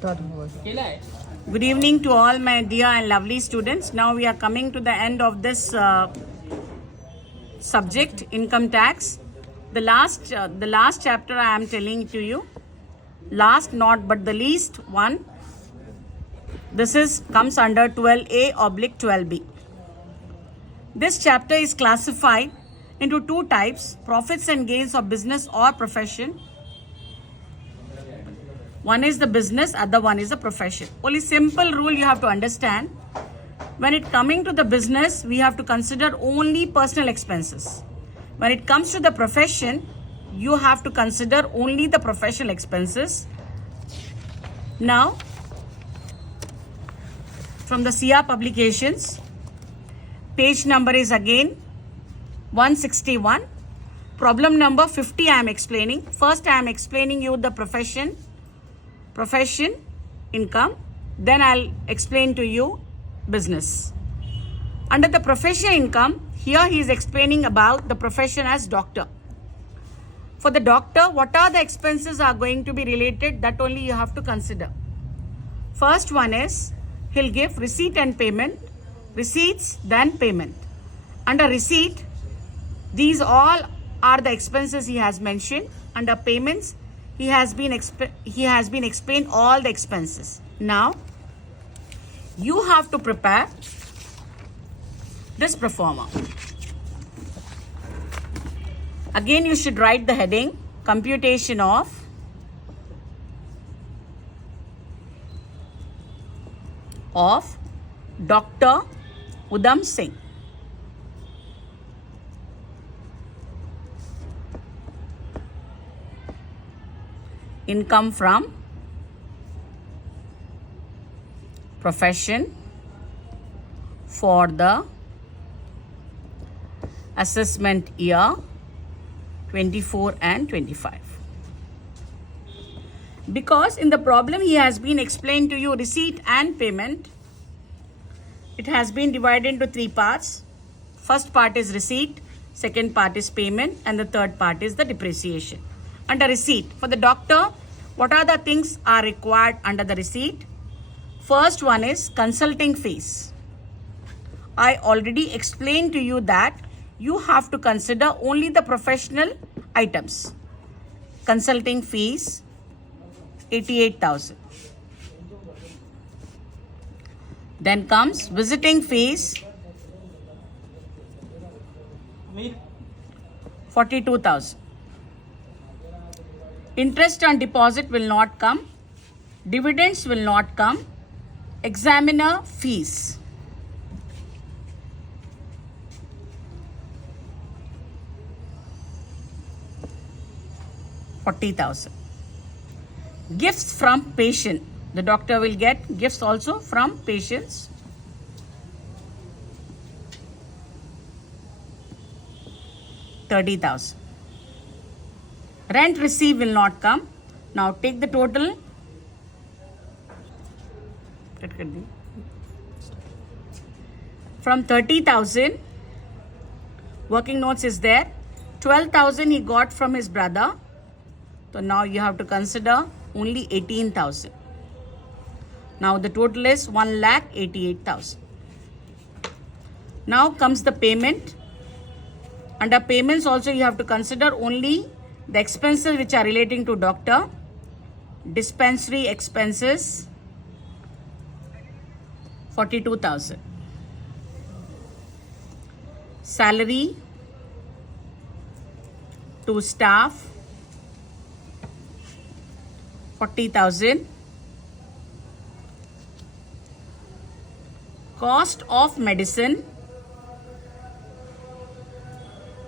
Good evening to all my dear and lovely students. Now we are coming to the end of this subject, income tax. The last chapter I am telling to you, last not but the least one. This comes under 12A/12B. This chapter is classified into two types: profits and gains of business or profession. One is the business, other one is the profession. Only simple rule you have to understand. When it coming to the business, we have to consider only personal expenses. When it comes to the profession, you have to consider only the professional expenses. Now, from the CR publications, page number is again 161. Problem number 50 I am explaining. First I am explaining you the profession income, then I'll explain to you business. Under the profession income, here he is explaining about the profession as doctor. For the doctor, what are the expenses are going to be related, that only you have to consider. First one is, he'll give receipt and payment, receipts then payment. Under receipt, these all are the expenses he has mentioned. Under payments, he has been explained all the expenses. Now, you have to prepare this pro forma. Again, you should write the heading, computation of Dr. Udham Singh. Income from profession for the assessment year 24 and 25. Because in the problem he has been explained to you receipt and payment. It has been divided into three parts. First part is receipt, second part is payment, and the third part is the depreciation. Under receipt, for the doctor, what are the things are required under the receipt? First one is consulting fees. I already explained to you that you have to consider only the professional items. Consulting fees, 88,000. Then comes visiting fees, 42,000. Interest on deposit will not come. Dividends will not come. Examiner fees. $40,000. Gifts from patient. The doctor will get gifts also from patients. $30,000. Rent received will not come. Now take the total. From 30,000, working notes is there. 12,000 he got from his brother. So now you have to consider only 18,000. Now the total is 1,88,000. Now comes the payment. Under payments also you have to consider only the expenses which are relating to doctor, dispensary expenses, 42,000. Salary to staff, 40,000. Cost of medicine,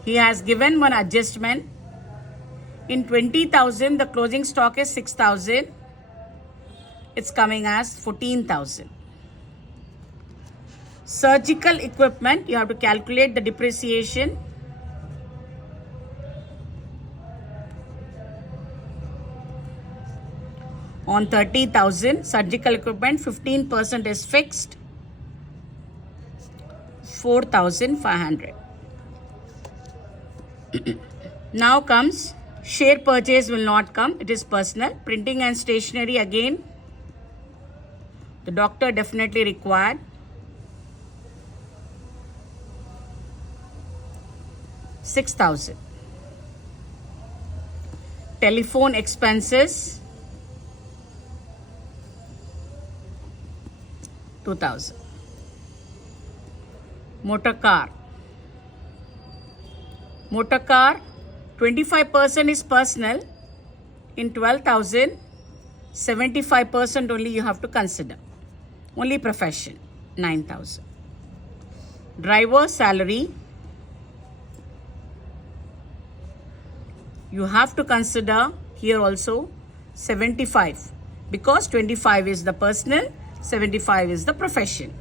he has given one adjustment. In 20,000, the closing stock is 6,000. It's coming as 14,000. Surgical equipment, you have to calculate the depreciation. On 30,000, surgical equipment, 15% is fixed. 4,500. Now comes share purchase will not come. It is personal. Printing and stationery again The doctor definitely required 6,000. Telephone expenses 2,000. Motor car 25% is personal. In 12,000, 75% only you have to consider. Only profession 9,000. Driver salary you have to consider here also 75, because 25 is the personal, 75 is the profession,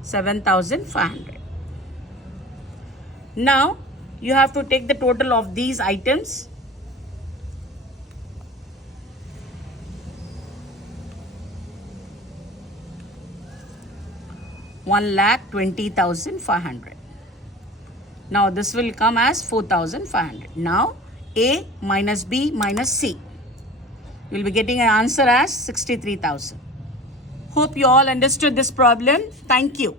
7,500. Now you have to take the total of these items. $1,20,500. Now this will come as 4,500. Now A minus B minus C. You will be getting an answer as 63,000. Hope you all understood this problem. Thank you.